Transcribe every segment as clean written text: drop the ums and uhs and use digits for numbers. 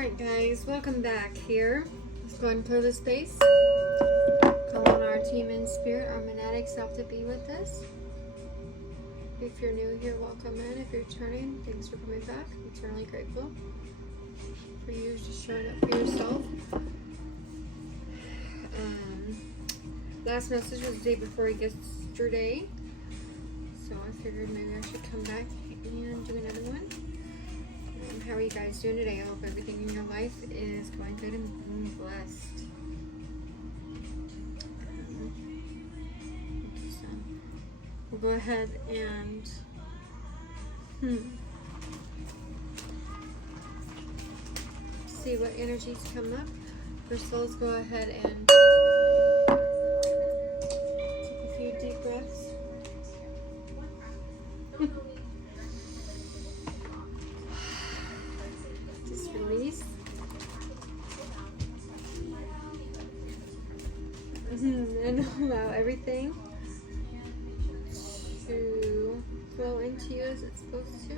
Alright guys, welcome back here. Let's go ahead and clear the space. Call on our team in spirit, our monadic self to be with us. If you're new here, welcome in. If you're returning, thanks for coming back. I'm eternally grateful for you just showing up for yourself. Last message was the day before yesterday. So I figured maybe I should come back and do another one. How are you guys doing today? I hope everything in your life is going good and being blessed. So we'll go ahead and see what energies come up. First, let's go ahead and take a few deep breaths. Release. And allow everything to flow into you as it's supposed to.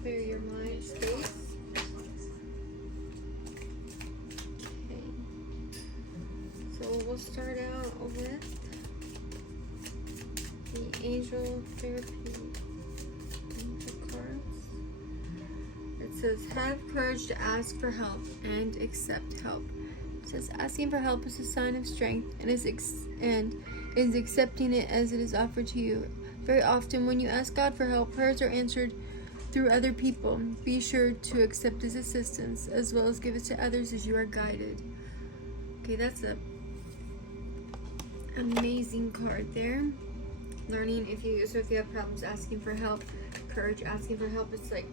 Clear your mind space. Okay. So we'll start out with the angel therapy. It says, have courage to ask for help and accept help. It says, asking for help is a sign of strength and is accepting it as it is offered to you. Very often when you ask God for help, prayers are answered through other people. Be sure to accept his assistance as well as give it to others as you are guided. Okay, that's a amazing card there. Learning if you have problems asking for help, courage asking for help, it's like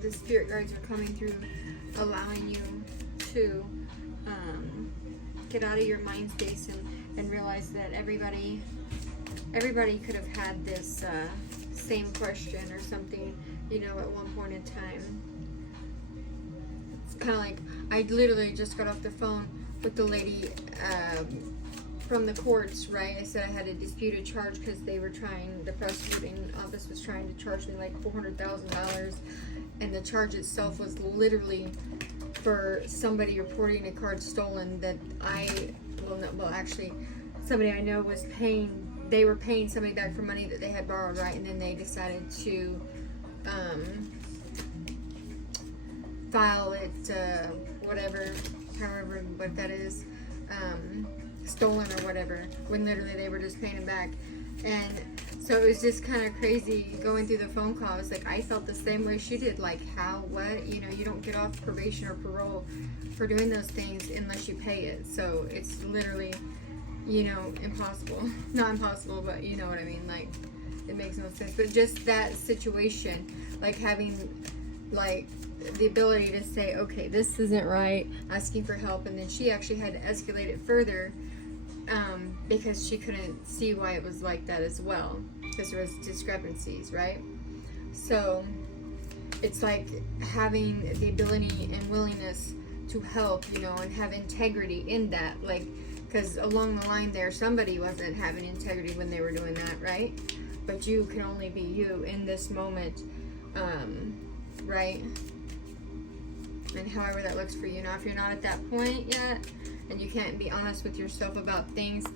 the spirit guides are coming through, allowing you to get out of your mind space and realize that everybody could have had this same question or something, you know, at one point in time. It's kind of like I literally just got off the phone with the lady from the courts, right? I said I had a disputed charge because they were the prosecuting office was trying to charge me like $400,000. And the charge itself was literally for somebody reporting a card stolen that actually somebody I know was they were paying somebody back for money that they had borrowed, right? And then they decided to file it, however what that is, stolen or whatever, when literally they were just paying it back. And so it was just kind of crazy going through the phone call. It's like I felt the same way she did. Like, how, what? You know, you don't get off probation or parole for doing those things unless you pay it. So it's literally, you know, impossible. Not impossible, but you know what I mean. Like, it makes no sense. But just that situation, like having, like, the ability to say, okay, this isn't right, asking for help, and then she actually had to escalate it further. Because she couldn't see why it was like that as well, because there was discrepancies, right? So it's like having the ability and willingness to help, you know, and have integrity in that, like, because along the line there, somebody wasn't having integrity when they were doing that, right? But you can only be you in this moment, right? And however that looks for you. Now, if you're not at that point yet, and you can't be honest with yourself about things,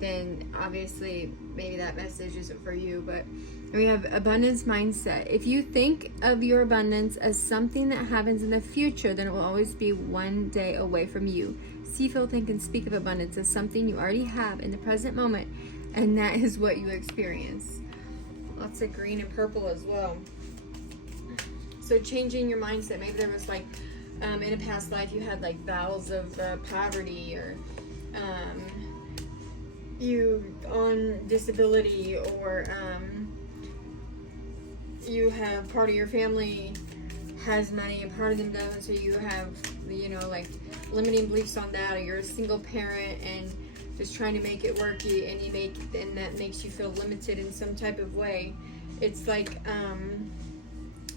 then obviously maybe that message isn't for you. But we have abundance mindset. If you think of your abundance as something that happens in the future, then it will always be one day away from you. See, feel, think, and speak of abundance as something you already have in the present moment, and that is what you experience. Lots of green and purple as well. So changing your mindset. Maybe there was like in a past life you had like vows of poverty, or you on disability, or you have part of your family has money and part of them doesn't, so you have, you know, like limiting beliefs on that, or you're a single parent and just trying to make it work, and that makes you feel limited in some type of way. It's like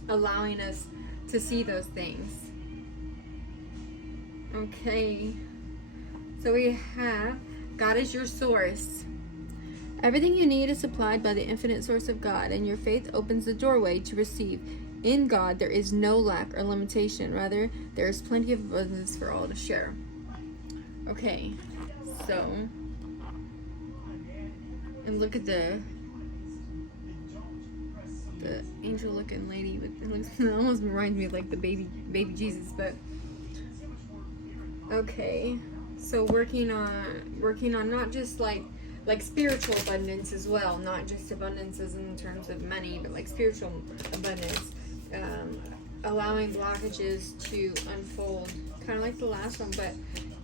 allowing us to see those things. Okay, so we have God is your source. Everything you need is supplied by the infinite source of God, and your faith opens the doorway to receive. In God, there is no lack or limitation. Rather, there is plenty of abundance for all to share. Okay, so, and look at the angel-looking lady. It almost reminds me of like the baby Jesus, but okay. So working on not just like spiritual abundance as well, not just abundances in terms of money, but like spiritual abundance. Allowing blockages to unfold, kind of like the last one, but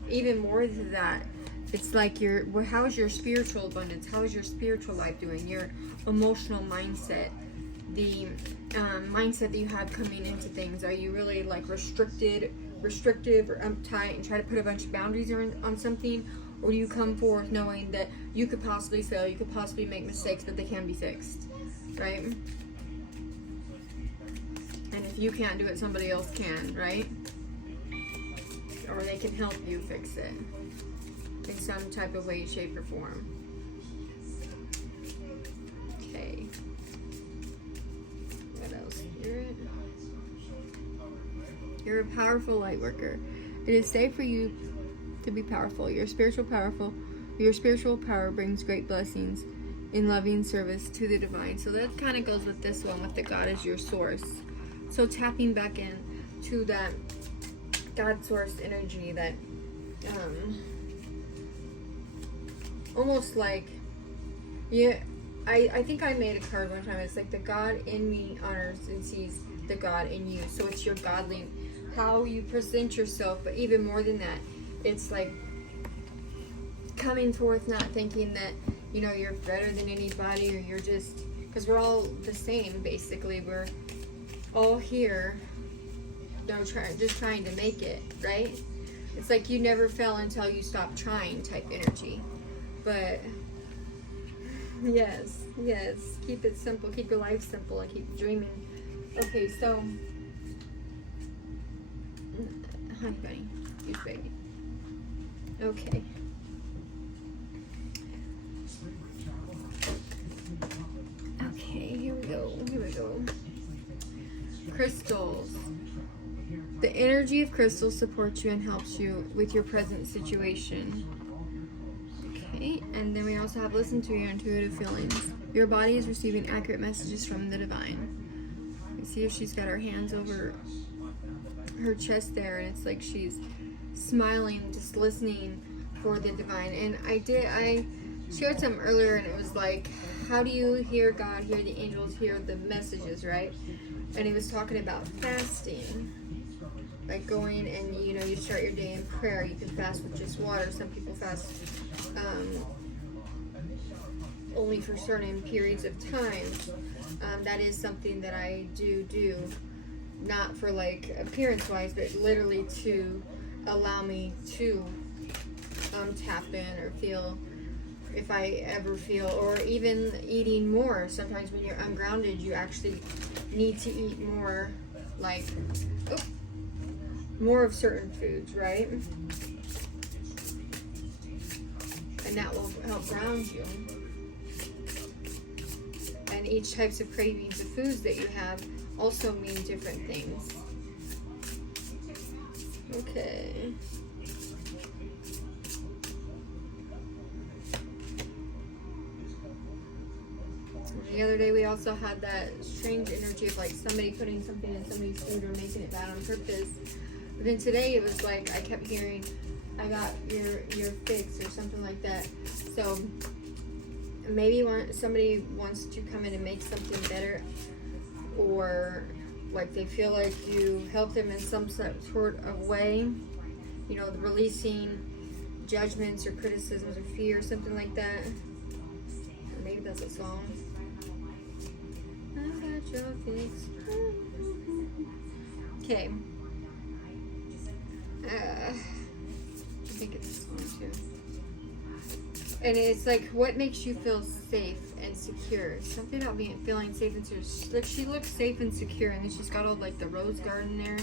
even more than that. It's like how is your spiritual abundance? How is your spiritual life doing? Your emotional mindset, the mindset that you have coming into things. Are you really like restrictive or uptight and try to put a bunch of boundaries on something? Or do you come forth knowing that you could possibly fail, you could possibly make mistakes, but they can be fixed, right? And if you can't do it, somebody else can, right? Or they can help you fix it in some type of way, shape, or form. Okay. What else? You're a powerful light worker. It is safe for you to be powerful. Your spiritual power brings great blessings in loving service to the divine. So that kind of goes with this one, with the God is your source. So tapping back in to that God source energy, that almost like, yeah, I think I made a card one time. It's like the God in me honors and sees the God in you. So it's your godly, how you present yourself, but even more than that, it's like coming forth, not thinking that, you know, you're better than anybody, or you're just, because we're all the same, basically. We're all here, you know, just trying to make it, right? It's like you never fail until you stop trying type energy. But yes, keep it simple, keep your life simple, and keep dreaming. Okay, so honey bunny, use baby. Okay. Okay, here we go. Crystals. The energy of crystals supports you and helps you with your present situation. Okay, and then we also have listen to your intuitive feelings. Your body is receiving accurate messages from the divine. You see if she's got her hands over her chest there, and it's like she's smiling, just listening for the divine. And I shared some earlier, and it was like, how do you hear God, hear the angels, hear the messages, right? And he was talking about fasting, like going and, you know, you start your day in prayer. You can fast with just water. Some people fast only for certain periods of time. That is something that I do, not for like appearance wise, but literally to allow me to tap in or feel, if I ever feel, or even eating more. Sometimes when you're ungrounded, you actually need to eat more, like more of certain foods, right? And that will help ground you. And each types of cravings of foods that you have also mean different things. Okay. The other day we also had that strange energy of like somebody putting something in somebody's food or making it bad on purpose. But then today it was like I kept hearing, I got your fix or something like that. So maybe somebody wants to come in and make something better, or like they feel like you help them in some sort of way, you know, releasing judgments or criticisms or fear or something like that. Or maybe that's a song. I got your fix. Okay. I think it's this one too. And it's like, what makes you feel safe and secure? Something about feeling safe and secure. Like she looks safe and secure, and then she's got all like the rose garden there.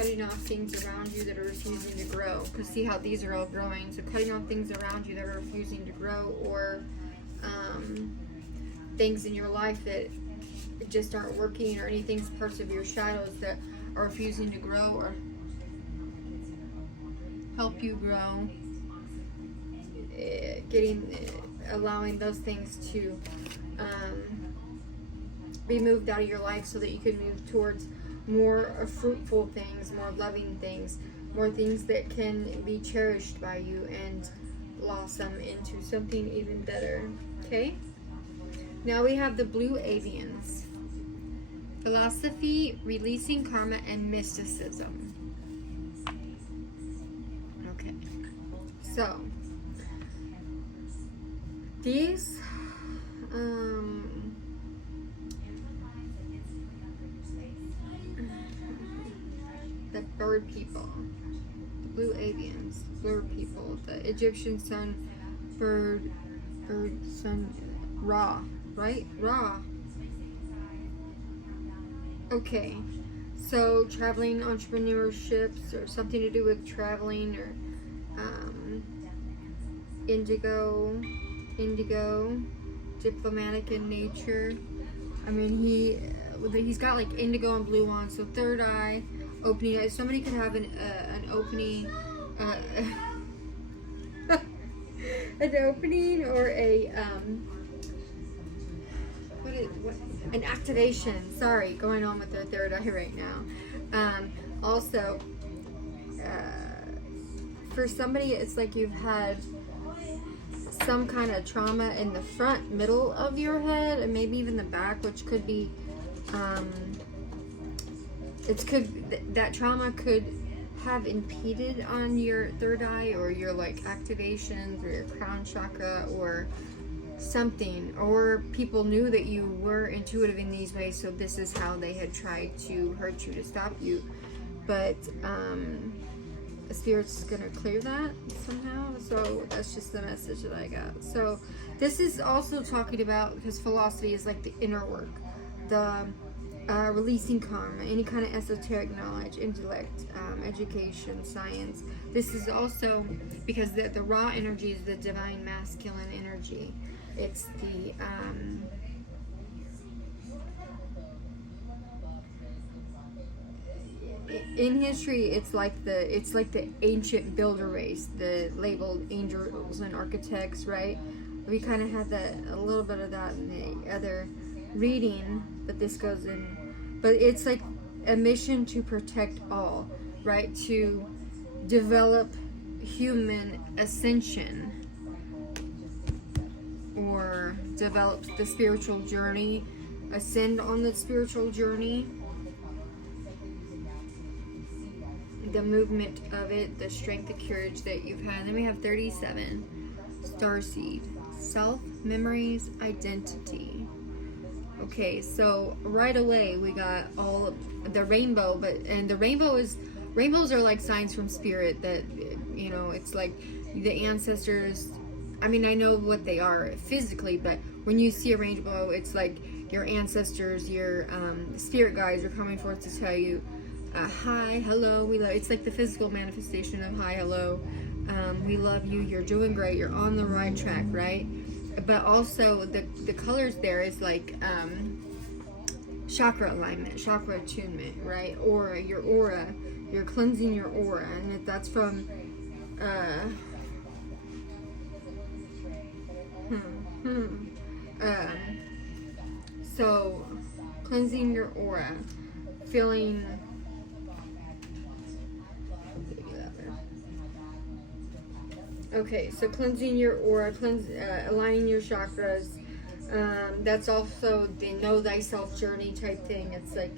cutting off things around you that are refusing to grow. Because see how these are all growing. So cutting off things around you that are refusing to grow, or things in your life that just aren't working, or anything, parts of your shadows that are refusing to grow or help you grow. Allowing those things to be moved out of your life so that you can move towards more fruitful things, more loving things, more things that can be cherished by you and blossom into something even better. Okay? Now we have the blue avians. Philosophy, releasing karma, and mysticism. Okay. So, these the bird people, the blue avians, bird people, the Egyptian sun, bird sun, Ra, right? Ra. Okay, so traveling entrepreneurships, or something to do with traveling, or indigo, diplomatic in nature. I mean, he's got like indigo and blue on, so third eye, opening. Somebody could have an opening, an opening, or a an activation. Sorry, going on with their third eye right now. Also, for somebody, it's like you've had some kind of trauma in the front, middle of your head, and maybe even the back, which could be, that trauma could have impeded on your third eye, or your like activations, or your crown chakra, or something, or people knew that you were intuitive in these ways, so this is how they had tried to hurt you, to stop you. But the Spirit's gonna clear that somehow. So that's just the message that I got. So this is also talking about, because philosophy is like the inner work, the releasing karma, any kind of esoteric knowledge, intellect, education, science. This is also because the raw energy is the divine masculine energy. It's the in history, it's like the ancient builder race, the labeled angels and architects, right? We kind of had a little bit of that in the other reading, but this goes in. But it's like a mission to protect all, right? To develop human ascension, or develop the spiritual journey, ascend on the spiritual journey. The movement of it, the strength, the courage that you've had. And then we have 37, Starseed, self, memories, identity. Okay, so right away we got all of the rainbow, and the rainbows are like signs from spirit that, you know, it's like the ancestors. I mean, I know what they are physically, but when you see a rainbow, it's like your ancestors, your spirit guides are coming forth to tell you, hi, hello, we love. It's like the physical manifestation of hi, hello, we love you, you're doing great, you're on the right track, right? But also the colors there is like chakra alignment, chakra attunement, right? Aura, you're cleansing your aura, and that's from so cleansing your aura, feeling. Okay, so cleansing your aura, aligning your chakras. That's also the know thyself journey type thing. It's like,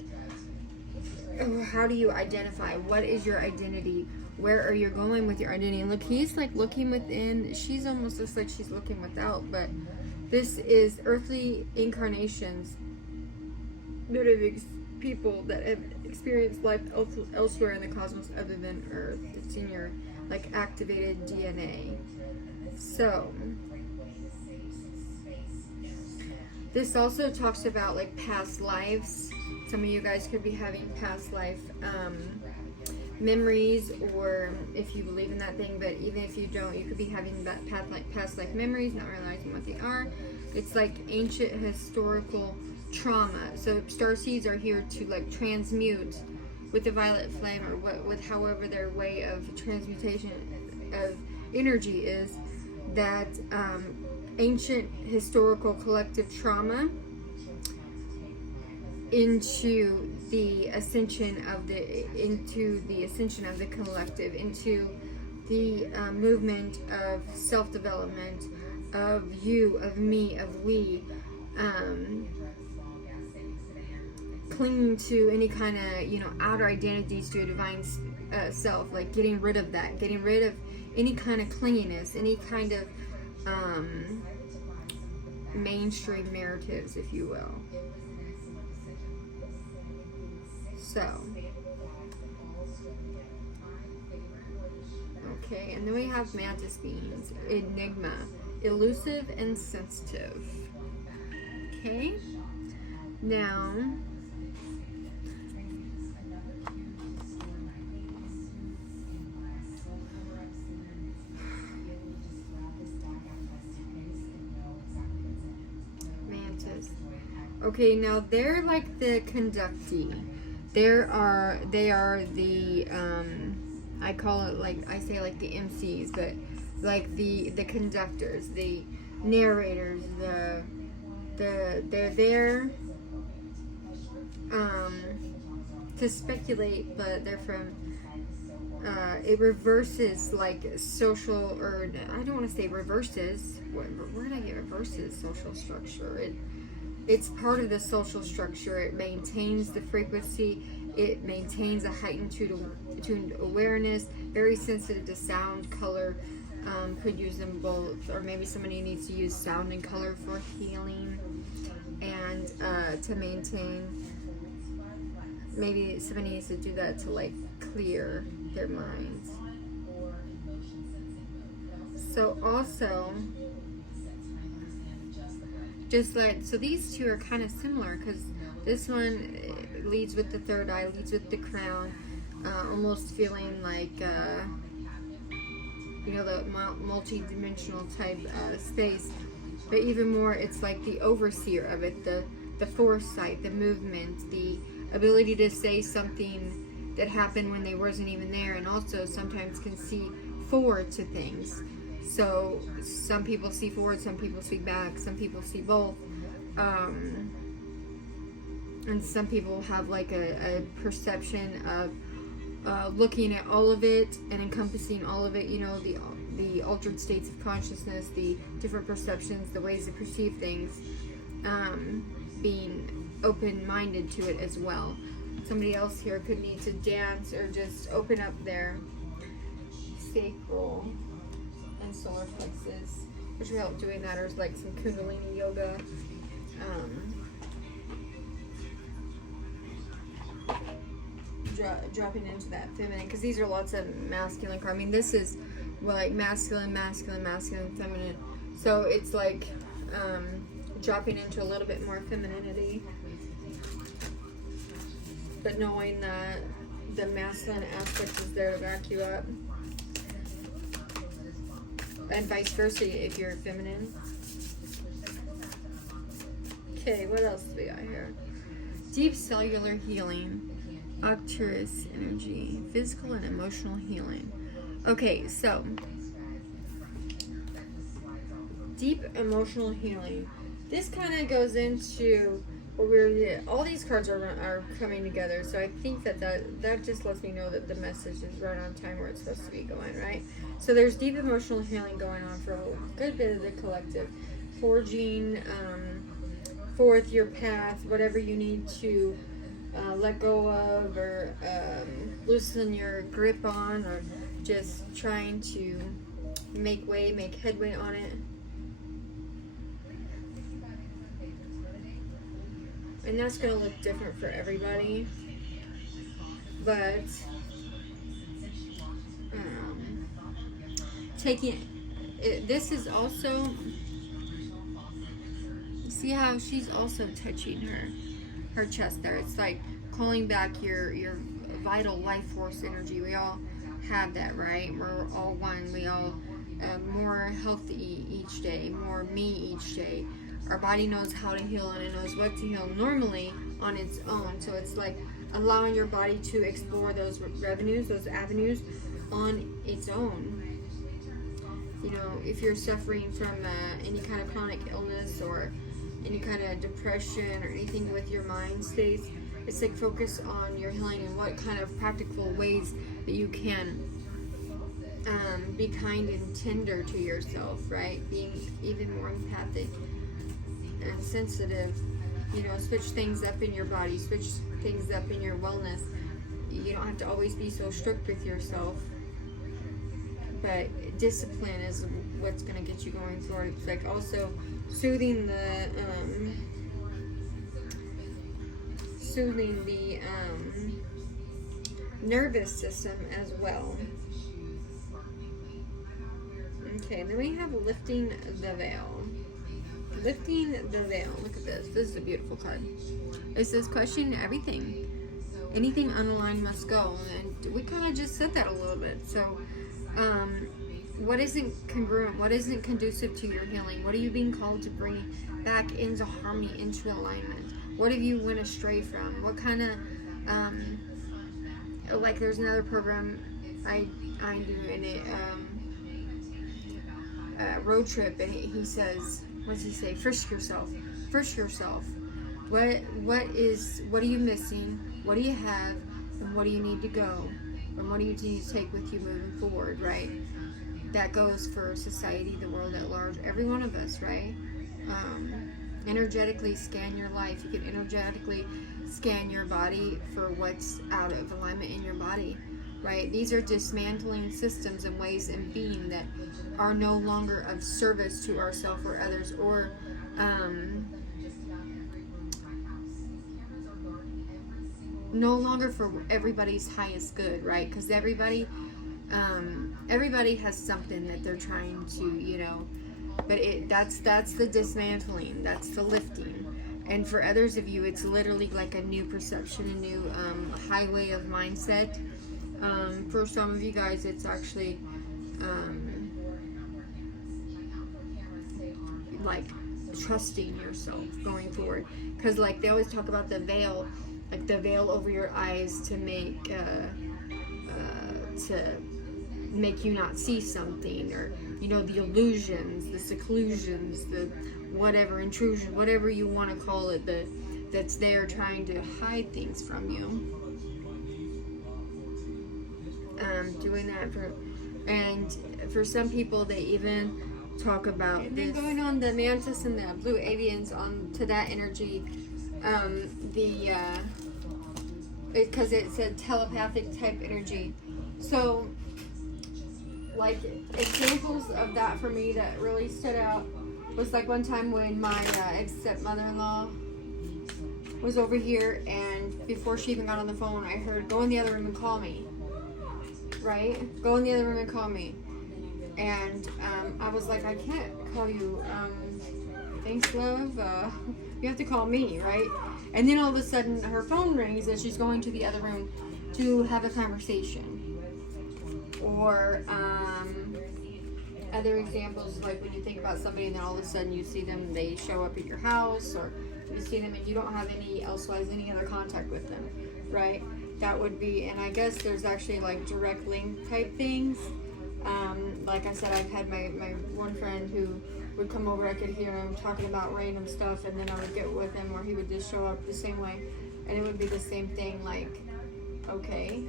how do you identify? What is your identity? Where are you going with your identity? And look, he's like looking within. She's almost just like she's looking without. But this is earthly incarnations that have people that have experienced life elsewhere in the cosmos other than Earth. It's in your like activated DNA. So this also talks about like past lives. Some of you guys could be having past life memories, or if you believe in that thing, but even if you don't, you could be having that past life memories, not realizing what they are. It's like ancient historical trauma. So star seeds are here to like transmute with the violet flame, or with however their way of transmutation of energy is, that ancient historical collective trauma into the ascension of the collective, into the movement of self-development, of you, of me, of we, clinging to any kind of outer identities to a divine self, like getting rid of that, getting rid of any kind of clinginess, any kind of mainstream narratives, if you will. So, okay, and then we have mantis beings, enigma, elusive and sensitive. Okay, now mantis. Okay, now they're like the conductee. They are the I call it, like, I say like the MCs, but like the conductors, the narrators, they're there to speculate, but they're from it reverses like social, or I don't want to say reverses. Where did I get reverses? Social structure. It's part of the social structure. It maintains the frequency. It maintains a heightened tuned awareness. Very sensitive to sound, color. Could use them both, or maybe somebody needs to use sound and color for healing, and to maintain. Maybe somebody needs to do that to like clear their minds. So also, just like, so these two are kind of similar, because this one leads with the third eye, leads with the crown, almost feeling like the multi-dimensional type space, but even more, it's like the overseer of it, the foresight, the movement, the ability to say something that happened when they wasn't even there, and also sometimes can see forward to things. So some people see forward, some people see back, some people see both, and some people have like a perception of looking at all of it and encompassing all of it, the altered states of consciousness, the different perceptions, the ways to perceive things, being open-minded to it as well. Somebody else here could need to dance or just open up their sacral and solar plexus, which will help doing that, or like some kundalini yoga. Dropping into that feminine, because these are lots of masculine cards. I mean, this is like masculine, feminine. So it's like dropping into a little bit more femininity, but knowing that the masculine aspect is there to back you up, and vice versa if you're feminine. Okay, what else do we got here? Deep cellular healing, Arcturus energy, physical and emotional healing. Okay, so deep emotional healing. This kind of goes into what all these cards are coming together. So I think that just lets me know that the message is right on time where it's supposed to be going, right? So there's deep emotional healing going on for a good bit of the collective, forging forth your path, whatever you need to let go of, or loosen your grip on, or just trying to make headway on it. And that's going to look different for everybody, but taking it, this is also, see how she's also touching her chest there. It's like calling back your vital life force energy. We all have that, right? We're all one. We all more healthy each day, more me each day. Our body knows how to heal, and it knows what to heal normally on its own. So it's like allowing your body to explore those those avenues on its own. You know, if you're suffering from any kind of chronic illness or any kind of depression or anything with your mind states, it's like focus on your healing and what kind of practical ways that you can be kind and tender to yourself, right? Being even more empathic and sensitive. You know, switch things up in your body, switch things up in your wellness. You don't have to always be so strict with yourself, but discipline is what's going to get you going forward. It's like also soothing the nervous system as well. Okay, then we have lifting the veil. Lifting the veil. Look at this. This is a beautiful card. It says question everything. Anything unaligned must go. And we kind of just said that a little bit. So, what isn't congruent? What isn't conducive to your healing? What are you being called to bring back into harmony, into alignment? What have you went astray from? What kind of, like there's another program I do, and it, road trip, and he says, what does he say? Frisk yourself. Frisk yourself. What are you missing? What do you have? And what do you need to go? And what do you need to take with you moving forward, right? That goes for society, the world at large, every one of us, right? Energetically scan your life. You can energetically scan your body for what's out of alignment in your body, right? These are dismantling systems and ways in being that are no longer of service to ourselves or others, or no longer for everybody's highest good, right? Because everybody has something that they're trying to, you know, but that's the dismantling, that's the lifting. And for others of you, it's literally like a new perception, a new highway of mindset. For some of you guys, it's actually like trusting yourself going forward, because like they always talk about the veil, like the veil over your eyes to make you not see something, or you know, the illusions, the seclusions, the whatever intrusion, whatever you want to call it, that's there trying to hide things from you. Doing that for some people, they even talk about this going on the mantis and the blue avians on to that energy, because it said telepathic type energy. So like examples of that for me that really stood out was like one time when my ex-stepmother-in-law was over here, and before she even got on the phone, I heard, go in the other room and call me. Right? Go in the other room and call me. And I was like, I can't call you. Thanks, love. You have to call me, right? And then all of a sudden, her phone rings and she's going to the other room to have a conversation. Or other examples, like when you think about somebody and then all of a sudden you see them, they show up at your house, or you see them and you don't have any other contact with them, right? That would be, and I guess there's actually like direct link type things. Like I said, I've had my one friend who would come over, I could hear him talking about random stuff, and then I would get with him, or he would just show up the same way, and it would be the same thing, like, okay.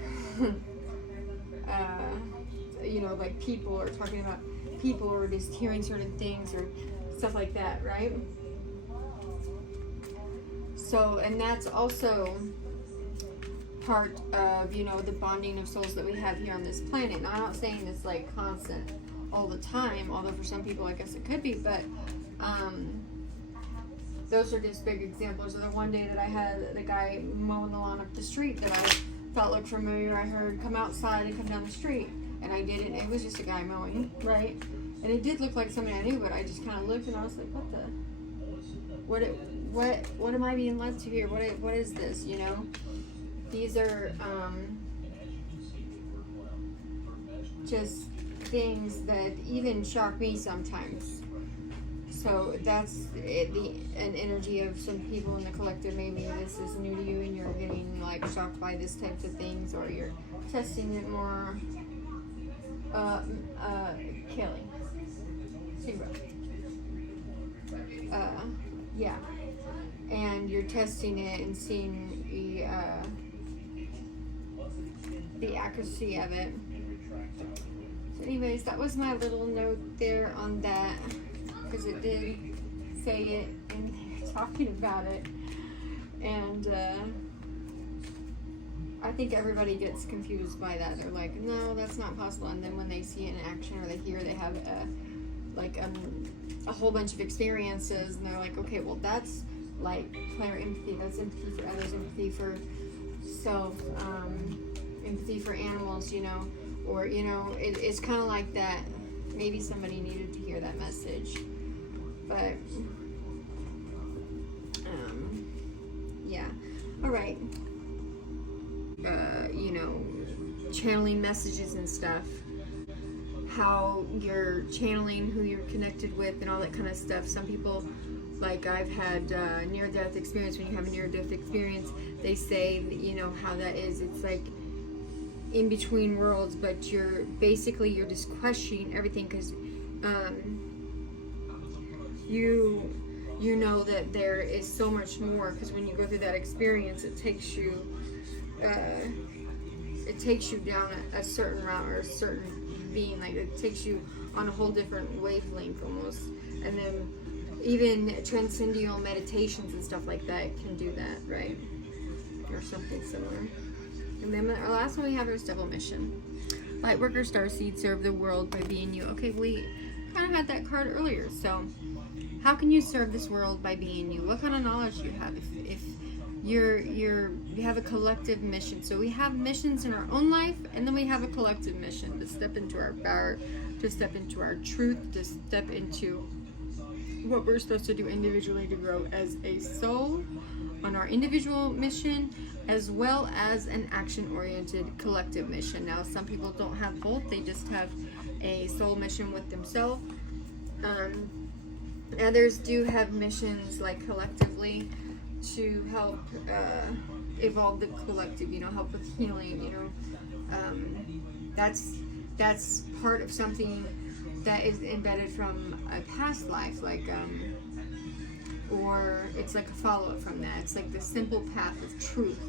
You know, like people are talking about people, or just hearing certain things or stuff like that, right? So, and that's also part of, you know, the bonding of souls that we have here on this planet. Now, I'm not saying it's like constant all the time, although for some people I guess it could be, but those are just big examples. Or the one day that I had the guy mowing the lawn up the street that I felt looked familiar, I heard come outside and come down the street, and I didn't. It was just a guy mowing, right? And it did look like somebody I knew, but I just kind of looked and I was like, what am I being led to here? What is this, you know? These are just things that even shock me sometimes. So that's an energy of some people in the collective. Maybe this is new to you and you're getting like shocked by this types of things, or you're testing it more. Kelly. Zero. Yeah. And you're testing it and seeing the accuracy of it. So anyways, that was my little note there on that, because it did say it and talking about it. And I think everybody gets confused by that. They're like, no, that's not possible. And then when they see it in action, or they hear they have a whole bunch of experiences, and they're like, okay, well, that's like player empathy. That's empathy for others, empathy for self, empathy for animals, you know. Or, you know, it's kind of like that. Maybe somebody needed to hear that message. But, yeah. All right. You know, channeling messages and stuff. How you're channeling, who you're connected with, and all that kind of stuff. Some people, like I've had near-death experience. When you have a near-death experience, they say that, you know, how that is. It's like in between worlds, but you're just questioning everything, because you know that there is so much more, because when you go through that experience, it takes you down a certain route, or a certain being, like it takes you on a whole different wavelength almost. And then even transcendental meditations and stuff like that can do that, right? Or something similar. And then our last one we have is Devil Mission. Lightworker Starseed, serve the world by being you. Okay, we kind of had that card earlier. So, how can you serve this world by being you? What kind of knowledge do you have? If you have a collective mission. So we have missions in our own life, and then we have a collective mission to step into our power, to step into our truth, to step into what we're supposed to do individually to grow as a soul on our individual mission, as well as an action-oriented collective mission. Now, some people don't have both. They just have a soul mission with themselves. Others do have missions, like collectively, to help evolve the collective, you know, help with healing, you know. That's part of something that is embedded from a past life, like, or it's like a follow-up from that. It's like the simple path of truth.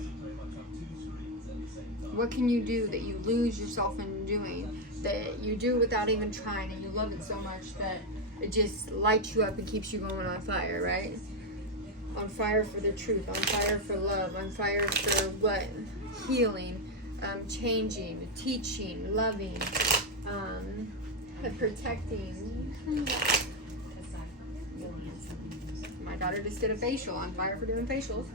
What can you do that you lose yourself in doing, that you do without even trying, and you love it so much that it just lights you up and keeps you going on fire, right? On fire for the truth, on fire for love, on fire for what? Healing, changing, teaching, loving, protecting. My daughter just did a facial. On fire for doing facials.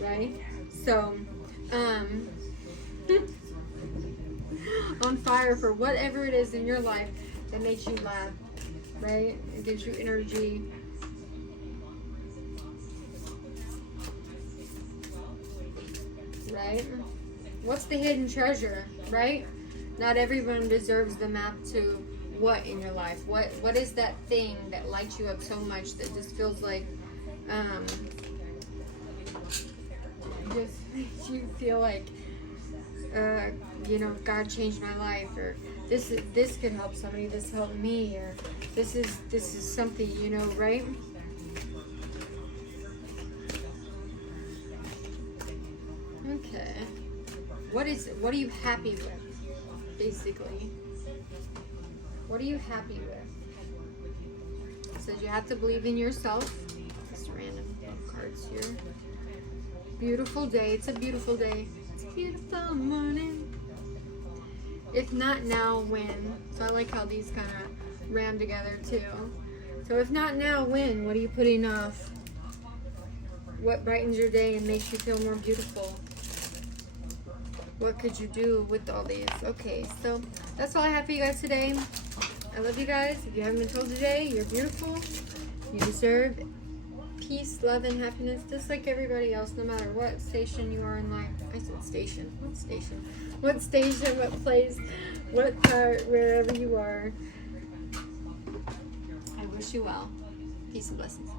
Right? So, on fire for whatever it is in your life that makes you laugh, right? It gives you energy. Right? What's the hidden treasure, right? Not everyone deserves the map to what in your life. What is that thing that lights you up so much that just feels like just makes you feel like you know, God changed my life, or this could help somebody, this helped me, or this is something, you know, right? Okay. What are you happy with, basically? What are you happy with? It says you have to believe in yourself. Just random cards here. Beautiful day. It's a beautiful day. It's a beautiful morning. If not now, when? So I like how these kind of ran together too. So if not now, when? What are you putting off? What brightens your day and makes you feel more beautiful? What could you do with all these? Okay, so that's all I have for you guys today. I love you guys. If you haven't been told today, you're beautiful. You deserve peace, love, and happiness, just like everybody else, no matter what station you are in life. I said station. What station? What station? What place? What part? Wherever you are. I wish you well. Peace and blessings.